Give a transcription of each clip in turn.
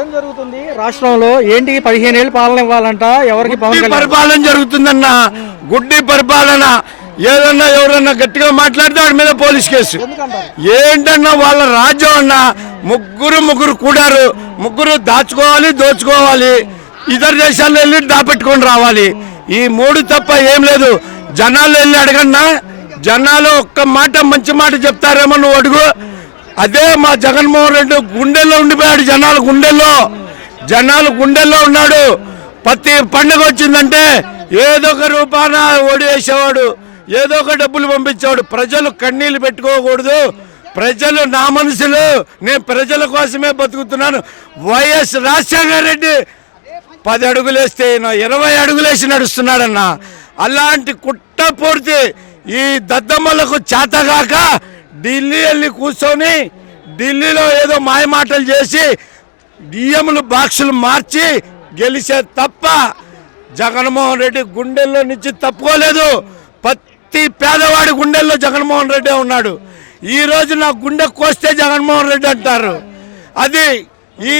ఏం జరుగుతుంది రాష్ట్రంలో? ఏంటి 15 ఏళ్ళు పాలన ఇవ్వాలంట ఎవరికి? పవన్ కళ్యాణ్ పరిపాలన జరుగుతుందన్న, గుడ్డి పరిపాలన. ఏదన్నా ఎవరన్నా గట్టిగా మాట్లాడితే వాడి మీద పోలీస్ కేసు. ఏంటన్నా వాళ్ళ రాజ్యం అన్న, ముగ్గురు కూడారు, ముగ్గురు దాచుకోవాలి, దోచుకోవాలి, ఇతర దేశాల్లో వెళ్ళి దాపెట్టుకొని రావాలి. ఈ మూడు తప్ప ఏం లేదు. జనాలు వెళ్ళి అడగన్నా, జనాలు ఒక్క మాట మంచి మాట చెప్తారేమో, నువ్వు అడుగు. అదే మా జగన్మోహన్ రెడ్డి గుండెల్లో ఉండిపోయాడు. జనాలు గుండెల్లో ఉన్నాడు. ప్రతి పండుగ వచ్చిందంటే ఏదో ఒక రూపాన ఓడేసేవాడు, ఏదో ఒక డబ్బులు పంపించేవాడు. ప్రజలు కన్నీళ్ళు పెట్టుకోకూడదు. ప్రజలు నా మనుషులు, నేను ప్రజల కోసమే బతుకుతున్నాను. వైఎస్ రాజశేఖర రెడ్డి 10 అడుగులు వేస్తే 20 అడుగులు వేసి నడుస్తున్నాడన్న. అలాంటి కుట్ట పూర్తి ఈ దద్దమ్మలకు చేతగాక ఢిల్లీ వెళ్ళి కూర్చొని ఢిల్లీలో ఏదో మాయమాటలు చేసి డిఎంలు బాక్సులు మార్చి గెలిచే తప్ప జగన్మోహన్ రెడ్డి గుండెల్లో నుంచి తప్పుకోలేదు. ప్రతి పేదవాడి గుండెల్లో జగన్మోహన్ రెడ్డి ఉన్నాడు. ఈరోజు నా గుండె కోస్తే జగన్మోహన్ రెడ్డి అంటారు. అది ఈ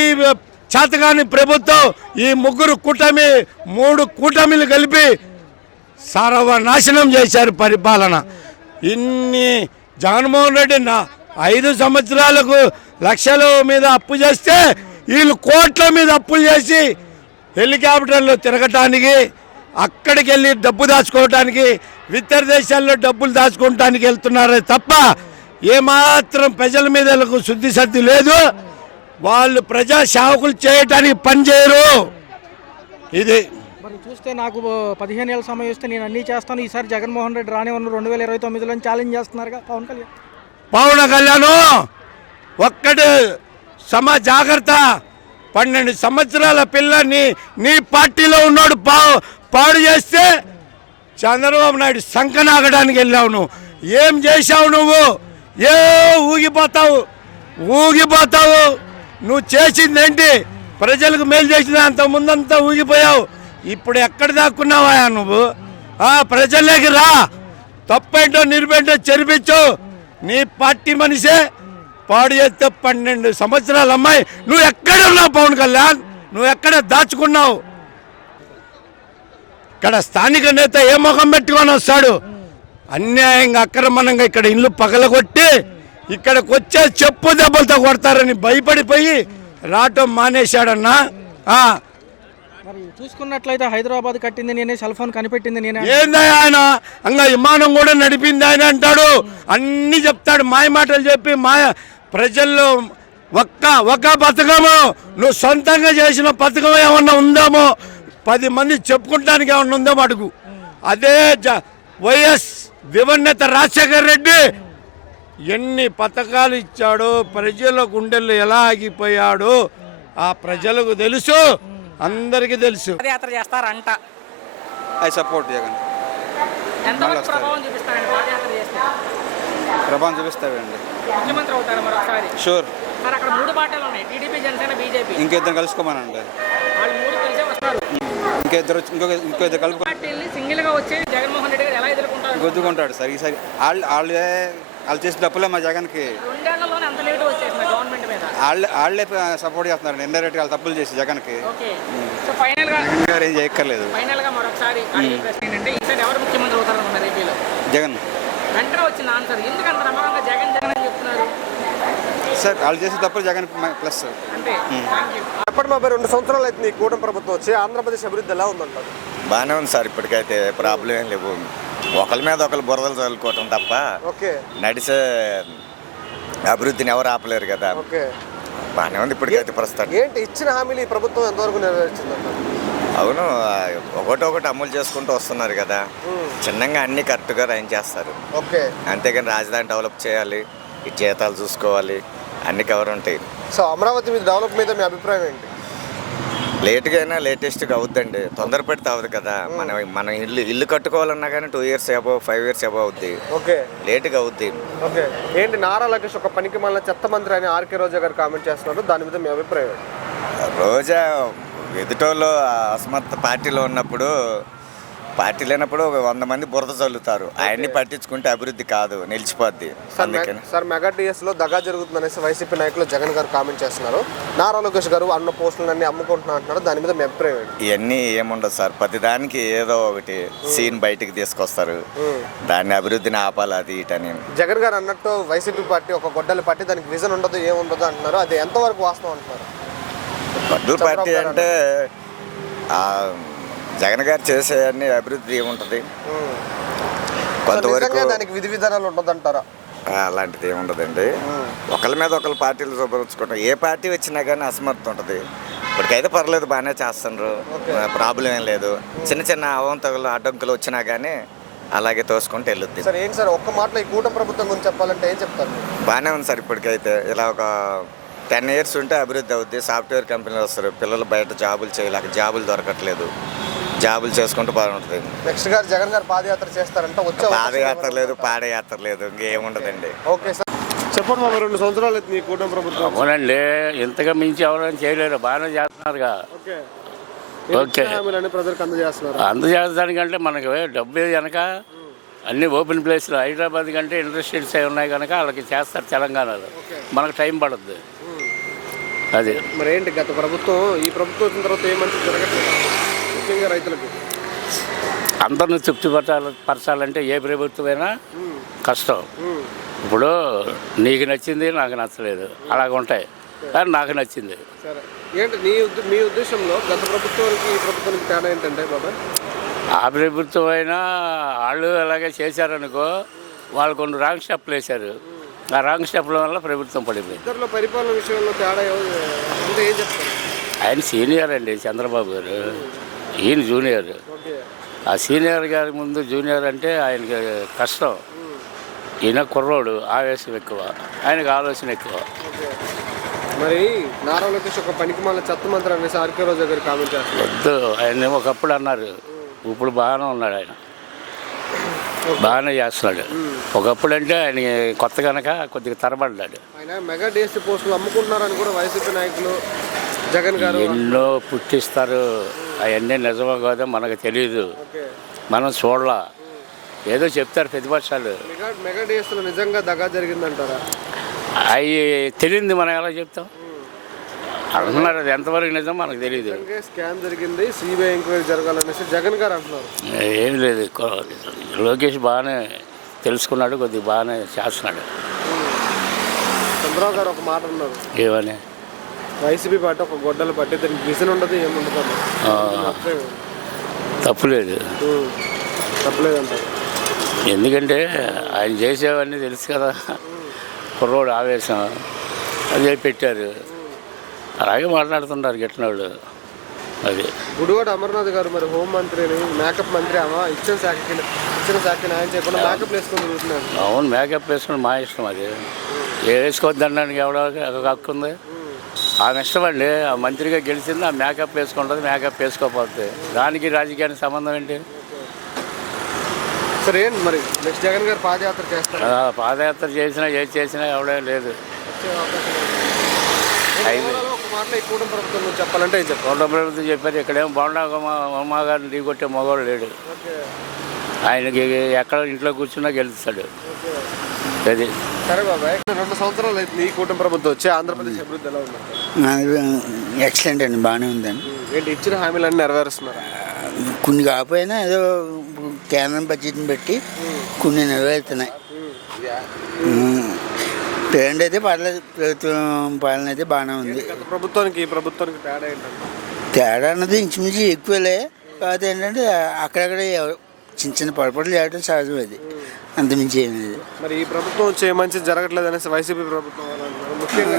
చేతగాని ప్రభుత్వం, ఈ 3 కూటమిలు కలిపి సర్వనాశనం చేశారు పరిపాలన. ఇన్ని జగన్మోహన్ రెడ్డి 5 సంవత్సరాలకు లక్షల మీద అప్పు చేస్తే వీళ్ళు కోట్ల మీద అప్పులు చేసి హెలికాప్టర్లో తిరగటానికి, అక్కడికి వెళ్ళి డబ్బు దాచుకోవటానికి, ఇతర దేశాల్లో డబ్బులు దాచుకోవటానికి వెళ్తున్నారే తప్ప ఏమాత్రం ప్రజల మీద శుద్ధి సర్ది లేదు. వాళ్ళు ప్రజా సేవకులు చేయటానికి పనిచేయరు. ఇది మరి చూస్తే నాకు 15 ఏళ్ళ సమయం ఇస్తే నేను అన్నీ చేస్తాను, ఈసారి జగన్మోహన్ రెడ్డి రానే ఉన్న 2029లో ఛాలెంజ్ చేస్తున్నారుగా పవన్ కళ్యాణ్. ఒక్కటి జాగ్రత్త, 12 సంవత్సరాల పిల్లని నీ పార్టీలో ఉన్నాడు పాడు చేస్తే చంద్రబాబు నాయుడు సంకనాగడానికి వెళ్ళావు. నువ్వు ఏం చేశావు? నువ్వు ఊగిపోతావు. నువ్వు చేసింది ఏంటి? ప్రజలకు మేలు చేసింది. అంత ముందంతా ఊగిపోయావు. ఇప్పుడు ఎక్కడ దాక్కున్నావా నువ్వు? ప్రజల్లోకి రా, తప్పేంటో నిరూపేంటో చెరిపించు. నీ పార్టీ మనిషే పాడు చేస్తే 12 సంవత్సరాల అమ్మాయి. నువ్వు ఎక్కడ ఉన్నావు పవన్ కళ్యాణ్? నువ్వు ఎక్కడ దాచుకున్నావు? ఇక్కడ స్థానిక నేత ఏ ముఖం పెట్టుకొని వస్తాడు? అన్యాయంగా అక్రమంగా ఇక్కడ ఇల్లు పగలగొట్టి ఇక్కడికి వచ్చే చెప్పు దెబ్బలతో కొడతారని భయపడిపోయి రావటం మానేశాడన్నా. మరి చూసుకున్నట్లయితే హైదరాబాద్ కట్టింది నేనే, సెల్ ఫోన్ కనిపెట్టింది నేనే. ఏందా ఆయన? అంగా విమానం కూడా నడిపింది ఆయన అంటాడు. అన్ని చెప్తాడు, మాయమాటలు చెప్పి ప్రజల్లో ఒక్క పథకము, నువ్వు సొంతంగా చేసిన పథకం ఏమన్నా ఉందేమో, 10 మంది చెప్పుకుంటానికి ఏమన్నా ఉందేమో అడుగు. అదే వైఎస్ దివంగత రాజశేఖర రెడ్డి ఎన్ని పథకాలు ఇచ్చాడో, ప్రజల గుండెల్లో ఎలా ఆగిపోయాడో ఆ ప్రజలకు తెలుసు, అందరికీ తెలుసు. పాదయాత్ర చేస్తారంట. I support Jagan. ప్రభావం చూపిస్తారండి. ముఖ్యమంత్రి అవుతారు మరొకసారి. షూర్. మరి అక్కడ 3 పార్టీలు ఉన్నాయి, టీడీపీ, జనసేన, బీజేపీ. ఇంకిద్దరు కలుసుకోమనండి. వాళ్ళు 3 కలిసే వస్తారు. ఇంకో ఇద్దరు కలుపు పార్టీని సింగిల్ గా వచ్చి జగన్మోహన్ రెడ్డి గారు ఎలా ఎదుర్కొంటారు? గుద్దుకుంటాడు సార్ ఈసారి. వాళ్ళు చేసిన తప్పులే మా జగన్కి 2 ఏళ్లలోనే అంత లేట్ వచ్చేసింది గవర్నమెంట్ మీద. వాళ్ళే సపోర్ట్ చేస్తున్నారు. ఇండైరెక్ట్ వాళ్ళు తప్పులు చేసి జగన్కి. సో ఫైనల్ గా ఏం చేయక్కర్లేదు. ఫైనల్ గా మరొకసారి ఏంటంటే ఈసారి ఎవరు ముఖ్యమంత్రి అవుతారు అనుకున్నారు ఏపీలో? జగన్. వెంటనే వచ్చింది ఆన్సర్. ఎందుకంత నమ్మకంగా జగన్ అని చెప్తున్నారు సార్? వాళ్ళు చేసిన తప్పులు జగన్ ప్లస్ అంటే. ఎప్పటి 2 సంవత్సరాలు అయితే ఈ కూటమి ప్రభుత్వం వచ్చి ఆంధ్రప్రదేశ్ అభివృద్ధి ఎలా ఉందంటారు? బాగానే ఉంది సార్. ఇప్పటికైతే ప్రాబ్లం ఏం లేవు. ఒకరి మీద ఒకరు బురదలు చల్లుకోవటం తప్ప నడిచే అభివృద్ధిని ఎవరు ఆపలేరు కదా. బాగానే ఉంది ఇప్పటికైతే ప్రస్తుతానికి. ఏంటి ఇచ్చిన హామీలు ఈ ప్రభుత్వం ఎంతవరకు నెరవేర్చిందంటారు? అవును, ఒకటి అమలు చేసుకుంటూ వస్తున్నారు కదా. చిన్నగా అన్ని కరెక్ట్గా రైన్ చేస్తారు. అంతేగాని రాజధాని డెవలప్ చేయాలి, ఈ జీతాలు చూసుకోవాలి, అన్ని కవర్ ఉంటాయి. సో అమరావతి మీద డెవలప్ మీద మీ అభిప్రాయం ఏంటి? లేట్గా అయినా లేటెస్ట్గా అవుద్దండి. తొందరపెడితే అవ్వదు కదా. మనం ఇల్లు కట్టుకోవాలన్నా కానీ 2 years అబౌవ్ 5 years అబౌవ్ అవుద్ది. లేట్గా అవుద్ది. ఏంటి నారా లోకేష్ ఒక పనికి మళ్ళీ చెత్త మంత్రి అని ఆర్కే రోజా గారు కామెంట్ చేస్తున్నారు, దాని మీద మీ అభిప్రాయం ఏంటి? రోజా ఎదుటోళ్ళు అసమర్థ పార్టీలో ఉన్నప్పుడు పార్టీ లేనప్పుడు ఒక 100 మంది బురద చల్లుతారు. అవన్నీ పట్టించుకుంటే అభివృద్ధి కాదు, నిలిచిపోద్ది. అందుకని సార్ మెగా డిఎస్లో దగా జరుగుతుందనేసి వైసీపీ నాయకులు జగన్ గారు కామెంట్ చేస్తున్నారు. నారా లోకేష్ గారు అన్న పోస్టులన్నీ అమ్ముకుంటున్నా అంటున్నారు. దాని మీద మీ అభిప్రాయం ఏంటి? ఇవన్నీ ఏముండదు సార్, ప్రతిదానికి ఏదో ఒకటి సీన్ బయటికి తీసుకొస్తారు. దాన్ని అభివృద్ధిని ఆపాలి అది ఇటని. జగన్ గారు అన్నట్టు వైసీపీ పార్టీ ఒక గొడ్డలి పార్టీ, దానికి విజన్ ఉండదు ఏముండదు అంటున్నారు. అది ఎంతవరకు వాస్తవం అంటున్నారు? వడ్డూరు పార్టీ అంటే జగన్ గారు చేసే అన్ని అభివృద్ధి ఏముంటుంది కొంతవరకు. దానికి విధి విధానాలు ఉండదంటారా? అలాంటిది ఏముండదండి. ఒకళ్ళ మీద ఒకళ్ళ పార్టీలు చూపించుకుంటాం. ఏ పార్టీ వచ్చినా కానీ అసమర్థం ఉంటుంది. ఇప్పటికైతే పర్లేదు, బాగానే చేస్తున్నారు, ప్రాబ్లం ఏం లేదు. చిన్న చిన్న అవంతకులు అడ్డంకులు వచ్చినా కానీ అలాగే తోసుకుంటూ వెళ్ళొద్ది. సార్ ఏంటి సార్ ఒక్క మాటలో ఈ కూటమి ప్రభుత్వం గురించి చెప్పాలంటే ఏం చెప్తారు? బాగానే ఉంది సార్. ఇప్పటికైతే ఇలా ఒక 10 years ఉంటే అభివృద్ధి అవుద్ది. సాఫ్ట్వేర్ కంపెనీలు వస్తారు, పిల్లలు బయట జాబులు చేయలేక జాబులు దొరకట్లేదు, జాబులు చేసుకుంటూ బాగుంటుంది. నెక్స్ట్ గారు జగన్ గారు పాదయాత్ర చేస్తారంటే వచ్చే పాదయాత్ర లేదు, పాదయాత్ర లేదు, ఇంకేముండదండి. ఓకే సార్ చెప్పండి బాబు, 2 సంవత్సరాలు మీ కూటమి ప్రభుత్వం. అవునండి, ఇంతగా మించి ఎవరైనా చేయలేరు, బాగానే చేస్తున్నారుగా. ఓకే, ప్రజలకు అందజేస్తున్నారు. అందజేయడానికంటే మనకి డబ్బు వెనక అన్ని ఓపెన్ ప్లేస్లు. హైదరాబాద్ కంటే ఇండస్ట్రీస్ అవి ఉన్నాయి కనుక వాళ్ళకి చేస్తారు తెలంగాణలో, మనకు టైం పడుతుంది. అది మరి ఏంటి గత ప్రభుత్వం ఈ ప్రభుత్వం వచ్చిన తర్వాత ఏమంటే జరగట్లేదు, ముఖ్యంగా రైతులకు? అందరిని తృప్తిపరచాలంటే ఏ ప్రభుత్వమైనా కష్టం. ఇప్పుడు నీకు నచ్చింది నాకు నచ్చలేదు, అలాగ ఉంటాయి, కానీ నాకు నచ్చింది. సరే ఏంటి మీ ఉద్దేశంలో గత ప్రభుత్వానికి ఈ ప్రభుత్వానికి తేడా ఏంటంటే బాబా? ఆ ప్రభుత్వం అయినా వాళ్ళు అలాగే చేశారనుకో, వాళ్ళు కొన్ని రాంగ్ స్టెప్లు వేశారు. ఆ రాంగ్ స్టెప్ల వల్ల ప్రభుత్వం పడిపోయింది. ఇద్దరిలో పరిపాలన విషయంలో తేడా అంటే ఏం చెప్తారు? ఆయన సీనియర్ అండి చంద్రబాబు గారు, ఈయన జూనియర్. ఆ సీనియర్ గారి ముందు జూనియర్ అంటే ఆయనకి కష్టం. ఈయన కుర్రోడు, ఆవేశం ఎక్కువ, ఆయనకు ఆలోచన ఎక్కువ. మరి నారా లోకేష్ ఒక పనికిమాల చెత్త మంత్రి అనేసి ఆర్కే రోజు గారు కామెంట్ చేస్తారు. వద్దు, ఆయన ఒకప్పుడు అన్నారు, ఇప్పుడు బాగానే ఉన్నాడు, ఆయన బాగానే చేస్తున్నాడు. ఒకప్పుడు అంటే ఆయన కొత్త కనుక కొద్దిగా తరబడ్డాడు. ఆయన మెగా డిఎస్సీ పోస్టులు అమ్ముకుంటున్నారని కూడా వైసీపీ నాయకులు జగన్ గారు ఎన్నో పుట్టిస్తారు. అవన్నీ నిజమో కాదో మనకు తెలియదు, మనం చూడలా, ఏదో చెప్తారు ప్రతిపక్షాలు. మెగా డిఎస్సీలో నిజంగా దగా జరిగిందంటారా? అవి తెలియదు, మనం ఎలా చెప్తాం అంటున్నారు. అది ఎంతవరకు నిజం మనకు తెలియదు. స్కామ్ జరిగింది, సిబిఐ ఎంక్వైరీ జరగాలనేసి జగన్ గారు అంటున్నారు. ఏం లేదు, లోకేష్ బాగానే తెలుసుకున్నాడు, కొద్దిగా బాగానే చేస్తున్నాడు. చంద్రబాబు గారు ఒక మాట అన్నారు, ఏమని? వైసీపీ పార్టీ ఒక గొడ్డల పట్టి దానికి విజన్ ఉండదు ఏముండదు. తప్పులేదు, తప్పలేదంటారు. ఎందుకంటే ఆయన చేసేవన్నీ తెలుసు కదా. కుర్రోడు ఆవేశం అదే పెట్టారు, అలాగే మాట్లాడుతున్నారు గిట్టినోళ్ళు. అది గుడివాడ అమర్నాథ్ గారు మరి హోంమంత్రిని మేకప్ మంత్రి ఇచ్చిన శాఖకి న్యాయం చేయకుండా మేకప్ వేసుకొని తిరుగుతున్నారు. అవును, మేకప్ వేసుకుని మా ఇష్టం, అది వేసుకోవద్దనడానికి ఎవడో హక్కు ఉంది, ఆమె ఇష్టం అండి. ఆ మంత్రిగా గెలిచింది, ఆ మేకప్ వేసుకుంటుంది, మేకప్ వేసుకోకపోతే దానికి రాజకీయానికి సంబంధం ఏంటి? సరే ఏంటి మరి నెక్స్ట్ జగన్ గారు పాదయాత్ర చేస్తారు? పాదయాత్ర చేసినా ఏది చేసినా ఎవడే లేదు. కూటమి ప్రభుత్వం చెప్పాలంటే కూటమి ప్రభుత్వం చెప్పారు, ఇక్కడేమో బొండా ఉమా గారిని ఢీకొట్టే మగవాడు లేడు. ఆయనకి ఎక్కడ ఇంట్లో కూర్చున్నా గెలుస్తాడు. అది సరే బాబాయ్, 2 సంవత్సరాలు అయితే ఈ కూటమి ప్రభుత్వం వచ్చి ఆంధ్రప్రదేశ్ అభివృద్ధి ఎలా ఉంది? ఎక్సలెంట్ అండి, బాగానే ఉందండి. ఏంటి ఇచ్చిన హామీలన్నీ నెరవేరుస్తున్నారు? కొన్ని కాకపోయినా ఏదో కేంద్రం బడ్జెట్ని పెట్టి కొన్ని నెరవేరుతున్నాయి. ట్రెండ్ అయితే పర్లేదు, ప్రభుత్వం పాలన అయితే బాగానే ఉంది. ప్రభుత్వానికి ఈ ప్రభుత్వానికి తేడా ఏంటంటే? తేడా అన్నది ఇంచుమించు ఎక్కువలే, కాకపోతే ఏంటంటే అక్కడక్కడ చిన్న చిన్న పొరపాట్లు చేయడం సహజం, అది అంతమించి ఏమి లేదు. మరి ఈ ప్రభుత్వం వచ్చే మంచి జరగట్లేదు అనేసి వైసీపీ ప్రభుత్వం ముఖ్యంగా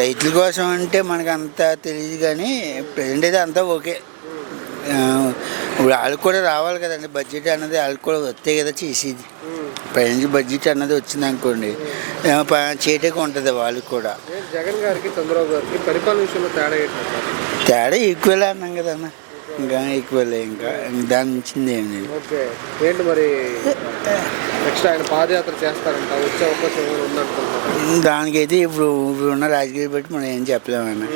రైతుల కోసం అంటే మనకు అంత తెలియదు, కానీ ప్రజెంట్ అయితే అంతా ఓకే. ఇప్పుడు వాళ్ళకి కూడా రావాలి కదండి, బడ్జెట్ అన్నది వాళ్ళకి కూడా వస్తే కదా చేసేది. ప్రజెంట్ బడ్జెట్ అన్నది వచ్చింది అనుకోండి, చేయటం ఉంటుంది వాళ్ళకి కూడా. జగన్ గారికి చంద్రబాబు గారికి పరిపాలన విషయంలో తేడా ఏంటంటే? తేడా ఈక్వల్ అన్నాం కదన్న. ఇంకా ఎక్కువ ఇంకా దాని మించింది ఏం లేదు. ఓకే, ఏంటి మరి నెక్స్ట్ ఆయన పాదయాత్ర చేస్తారంట, వచ్చే అవకాశం ఏమైనా ఉందనుకుంటున్నారు? దానికైతే ఇప్పుడు ఉన్న రాజకీయాలు బట్టి మనం ఏం చెప్పలేమన్నా,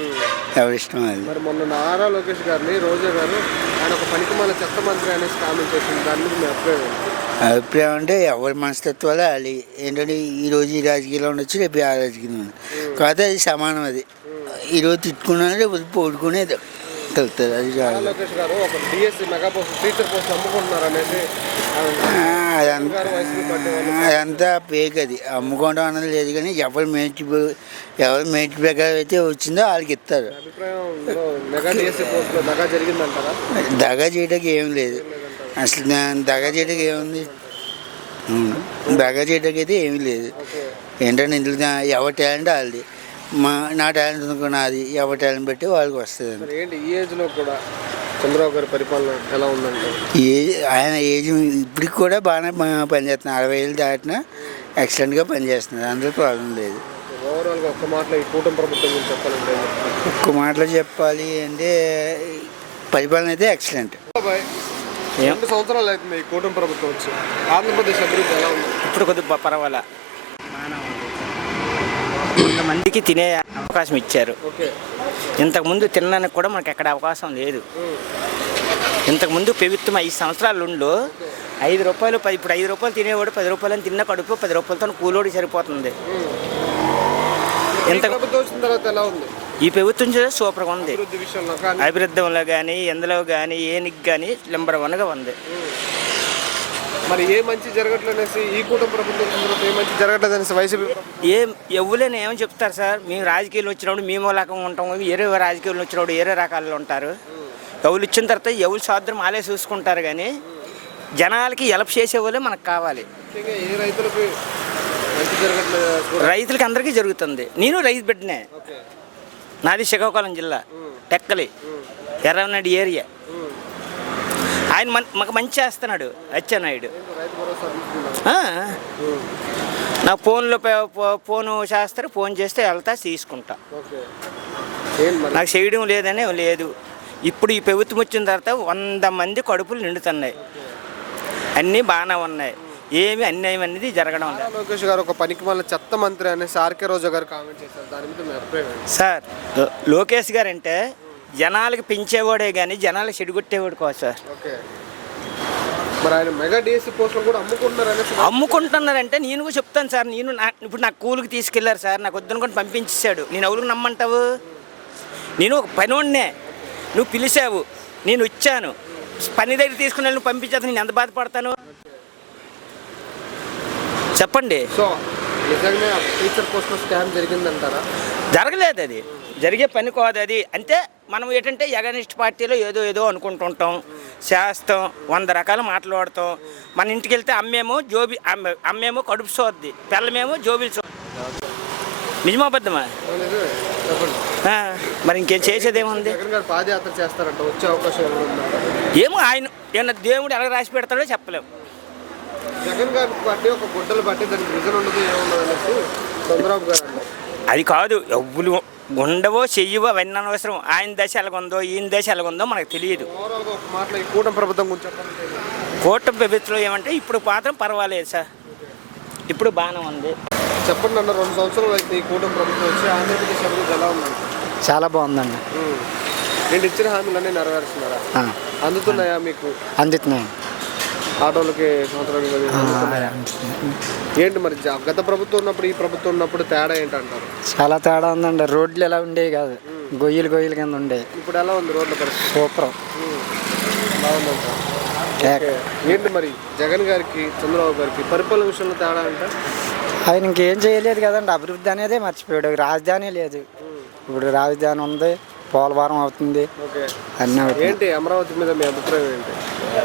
ఎవరి ఇష్టం అది. మరి మొన్న నారా లోకేష్ గారిని రోజా గారు ఆయన ఒక పనికిమాల చెత్త మంత్రి అనేసి కామెంట్ చేసింది, దాని మీద మీ అభిప్రాయం ఏంటి? అభిప్రాయం అంటే ఎవరి మనస్తత్వాలే అది. ఏంటంటే ఈరోజు ఈ రాజకీయాల్లో ఉండొచ్చు, రేపు ఆ రాజకీయంలో ఉండదు. కాకపోతే అది సమానం. అది ఈరోజు తిట్టుకున్నాను, రేపు పోడుకునేది కలుగుతుంది. అది నారా లోకేష్ గారు ఒక DSC mega post teacher post అమ్ముకుంటున్నారు అనేసి అదంతా ఫేక్. అది అమ్ముకోవడం అన్నది లేదు. కానీ ఎవరు మెరిట్ ప్రకారం అయితే వచ్చిందో వాళ్ళకి ఇస్తారు. అభిప్రాయంలో మెగా డిఎస్సి పోస్ట్లో దగా జరిగిందంటారా? దగా చేయడానికి ఏం లేదు అసలు. దగా చేయడానికి ఏముంది? దగా చేయడానికి అయితే ఏమీ లేదు. ఏంటంటే ఇందులో ఎవరి టాలెంట్ వాళ్ళది. నా టాలెంట్ అనుకున్నది, ఎవరి టాలెంట్ బట్టి వాళ్ళకి వస్తుంది. ఏంటి ఈ ఏజ్లో కూడా చంద్రబాబు గారి పరిపాలన ఎలా ఉందంటే? ఆయన ఏజ్ ఇప్పటికి కూడా బాగానే పనిచేస్తున్నారు. 60 ఏళ్ళు దాటినా ఎక్సలెంట్గా పనిచేస్తున్నారు. అందులో ప్రాబ్లం లేదు. ఓవరాల్గా ఒక్క మాటలో ఈ కూటమి ప్రభుత్వం గురించి చెప్పాలంటే? ఒక్క మాటలో చెప్పాలి అంటే పరిపాలన అయితే ఎక్సలెంట్. 2 సంవత్సరాలు అవుతుంది ఈ కూటమి ప్రభుత్వం వచ్చి. ఆంధ్రప్రదేశ్ అభివృద్ధి ఎలా ఉంది? ఇప్పుడు కొద్దిగా పర్వాలా, కొంతమందికి తినే అవకాశం ఇచ్చారు. ఓకే, ఇంతకుముందు తినడానికి కూడా మనకి ఎక్కడ అవకాశం లేదు. ఇంతకుముందు ప్రభుత్వం 5 సంవత్సరాలు 5 రూపాయలు ఇప్పుడు 5 రూపాయలు తినేవాడు 10 రూపాయలని తిన్న కడుపు 10 రూపాయలతో కూలోడి సరిపోతుంది. ప్రభుత్వం వచ్చిన తర్వాత ఎలా ఉంది ఈ ప్రభుత్వం సూపర్గా ఉంది. అభివృద్ధి విషయంలో? అభివృద్ధిలో కానీ ఎందులో కానీ ఏనికి కానీ నెంబర్ 1గా ఉంది. మరి ఏ మంచి జరగట్లేనేసి ఈ కూటమి ప్రభుత్వం ఏ మంచి జరగట్లేదనేసి వైసీపీ ఎవరైనా ఏమని చెప్తారు సార్? మేము రాజకీయాలు వచ్చినప్పుడు మేము రకంగా ఉంటాం, వేరే రాజకీయాలు వచ్చినప్పుడు వేరే రకాల్లో ఉంటారు. ఎవరు ఇచ్చిన తర్వాత ఎవరు స్వార్థం ఆలే చూసుకుంటారు. కానీ జనాలకి హెల్ప్ చేసేవాళ్ళే మనకు కావాలి. ఏ రైతులకి మంచి జరగట్లేదు? రైతులకి అందరికీ జరుగుతుంది. నేను రైతు బిడ్డనే. నాది శ్రీకాకుళం జిల్లా టెక్కలి ఎర్రనాయుడు ఏరియా. ఆయన మాకు మంచి చేస్తున్నాడు అచ్చెన్నాయుడు. నా ఫోను చేస్తారు, ఫోన్ చేస్తే వెళ్తా తీసుకుంటా. నాకు చేయడం లేదనే లేదు. ఇప్పుడు ఈ ప్రభుత్వం వచ్చిన తర్వాత 100 మంది కడుపులు నిండుతున్నాయి. అన్నీ బాగానే ఉన్నాయి. ఏమి అన్యాయం అనేది జరగడం లేదు. లోకేష్ గారు ఒక పనికిమాల చెత్త మంత్రి అనేసి ఆర్కే రోజా గారు కామెంట్ చేశారు, దాని మీద మీ అభిప్రాయం? సార్, లోకేష్ గారు అంటే జనాలకి పెంచేవాడే కానీ జనాలకు చెడుగొట్టేవాడు కాదు సార్. ఓకే, మరి ఆయన మెగా డిఎస్సి పోస్టులు కూడా అమ్ముకుంటున్నారంటే నేను కూడా చెప్తాను సార్. ఇప్పుడు నాకు కూలికి తీసుకెళ్లారు సార్, నాకు వద్దనుకొని పంపించేశాడు. నేను ఎవరికి నమ్మంటావు? నేను ఒక పనివాడినే, నువ్వు పిలిచావు, నేను వచ్చాను, పని దగ్గర తీసుకుని నువ్వు పంపించేది, నేను ఎంత బాధపడతాను చెప్పండి. సో నిజంగా టీచర్ పోస్టులో స్కామ్ జరిగిందంటారా? జరగలేదు, అది జరిగే పని కాదు. అది అంటే మనం ఏంటంటే ఎగనిస్ట్ పార్టీలో ఏదో అనుకుంటుంటాం, చేస్తాం, 100 రకాలు మాట్లాడతాం. మన ఇంటికి వెళ్తే అమ్మేమో కడుపు సోద్ది, పిల్లమేమో జోబిలు సోద్ది. నిజమాబద్దమా? మరి ఇంకేం చేసేదేముంది? పాదయాత్ర చేస్తారంట, వచ్చే అవకాశం ఏమో ఆయన ఏమన్నా దేవుడు ఎలా రాసి పెడతాడో చెప్పలేము. జగన్ గారికి బట్టి ఒక గుడ్డలు బట్టి దానికి విజన్ ఉండదు, ఏముండదు అనేసి చంద్రబాబు గారు అన్నారు. అది కాదు, ఎవ్వరు ఉండవో చెయ్యవో అవన్నీ అనవసరం. ఆయన దశ ఎలాగుందో ఈయన దశ ఎలాగుందో మనకు తెలియదు. ఓవరాల్గా ఒక మాటలో ఈ కూటమి ప్రభుత్వం గురించి చెప్పాలంటే? కూటమి ప్రభుత్వం ఏమంటే ఇప్పుడు మాత్రం పర్వాలేదు సార్, ఇప్పుడు బాగానే ఉంది. చెప్పండి అన్న, 2 సంవత్సరాలు అయితే ఈ కూటమి ప్రభుత్వం వచ్చి ఆంధ్రప్రదేశ్ అభివృద్ధి ఎలా ఉందండి? చాలా బాగుందండి. నేను ఇచ్చిన హామీలన్నీ నెరవేరుస్తున్నారా? అందుతున్నాయా మీకు? అందుతున్నాయి. ఆటోలకి సంవత్సరాలు ఏంటి మరి గత ప్రభుత్వం ఉన్నప్పుడు ఈ ప్రభుత్వం ఉన్నప్పుడు తేడా ఏంటంటారు? చాలా తేడా ఉందండి. రోడ్లు ఎలా ఉండేవి కాదు, గొయ్యలు కింద ఉండేవి. ఇప్పుడు ఎలా ఉంది రోడ్ల పరిస్థితి? సూపర్, బాగుందంట. ఏంటి మరి జగన్ గారికి చంద్రబాబు గారికి పరిపాలన విషయంలో తేడా అంటే? ఆయన ఇంకేం చేయలేదు కదండి, అభివృద్ధి అనేది మర్చిపోయాడు. రాజధాని లేదు, ఇప్పుడు రాజధాని ఉంది, పోలవరం అవుతుంది, అన్నీ అవుతుంది. ఏంటి అమరావతి మీద మీ అభిప్రాయం ఏంటి?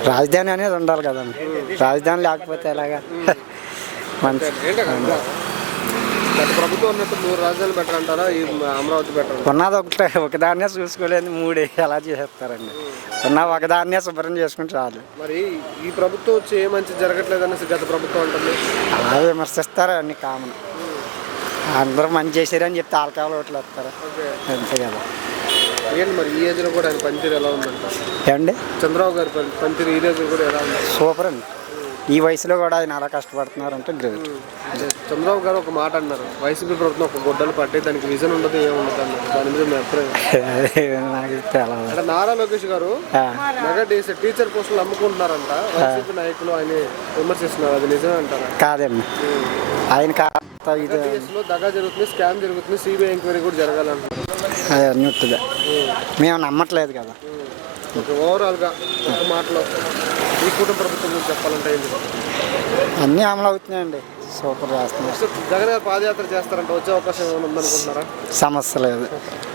రాజధాని అనేది ఉండాలి కదండి, రాజధాని లేకపోతే ఎలాగా? మంచి గత ప్రభుత్వం ఉన్నట్టు 3 రాజధానులు బెటర్ అంటారా, ఈ అమరావతి బెటర్? ఉన్నది ఒకదాన్నే చూసుకోలేదు, 3 ఎలా చేసేస్తారండి? ఉన్న ఒకదాన్నే శుభ్రం చేసుకుని చాలు. మరి ఈ ప్రభుత్వం వచ్చి ఏ మంచి జరగట్లేదు అనేసి గత ప్రభుత్వం అంటుంది. అలా విమర్శిస్తారు, అన్ని కామన్. అందరూ మంచి చేశారని చెప్తే ఆల్కాలు ఓట్లు వస్తారు, అంతే కదా. ఏంటి మరి ఈ ఏజ్లో కూడా ఆయన పనితీరు ఎలా ఉందంట? ఏమండి చంద్రబాబు గారి పనితీరు ఈ ఏజ్లో కూడా ఎలా ఉంది? సూపర్ అండి. ఈ వయసులో కూడా ఆయన అలా కష్టపడుతున్నారంటే గ్రేట్. చంద్రబాబు గారు ఒక మాట అన్నారు, వైసీపీ ప్రభుత్వం ఒక గుడ్డలు పట్టి దానికి విజన్ ఉండదు ఏముండదు అన్నారు. దాని మీద మీ అభిప్రాయం? నాకు తెలవదు. అంటే నారా లోకేష్ గారు మెగా టీచర్ పోస్టులు అమ్ముకుంటున్నారంట, వైసీపీ నాయకులు ఆయన విమర్శిస్తున్నారు. అది నిజమే అంటారా? కాదండి, ఆయన కేసులో దగా జరుగుతుంది, స్కామ్ జరుగుతుంది, సిబిఐ ఎంక్వైరీ కూడా జరగాలంటున్నారు. అది అన్నట్టుగా మేము నమ్మట్లేదు కదా. ఓవరాల్గా ఒక మాటలో ఈ కుటుంబ ప్రభుత్వం గురించి చెప్పాలంటే ఏంటి? అన్నీ అమలు అవుతున్నాయండి, సూపర్ చేస్తున్నారు. జగన్ గారు పాదయాత్ర చేస్తారంటే వచ్చే అవకాశం ఏమైనా ఉందనుకుంటున్నారా? సమస్య లేదు.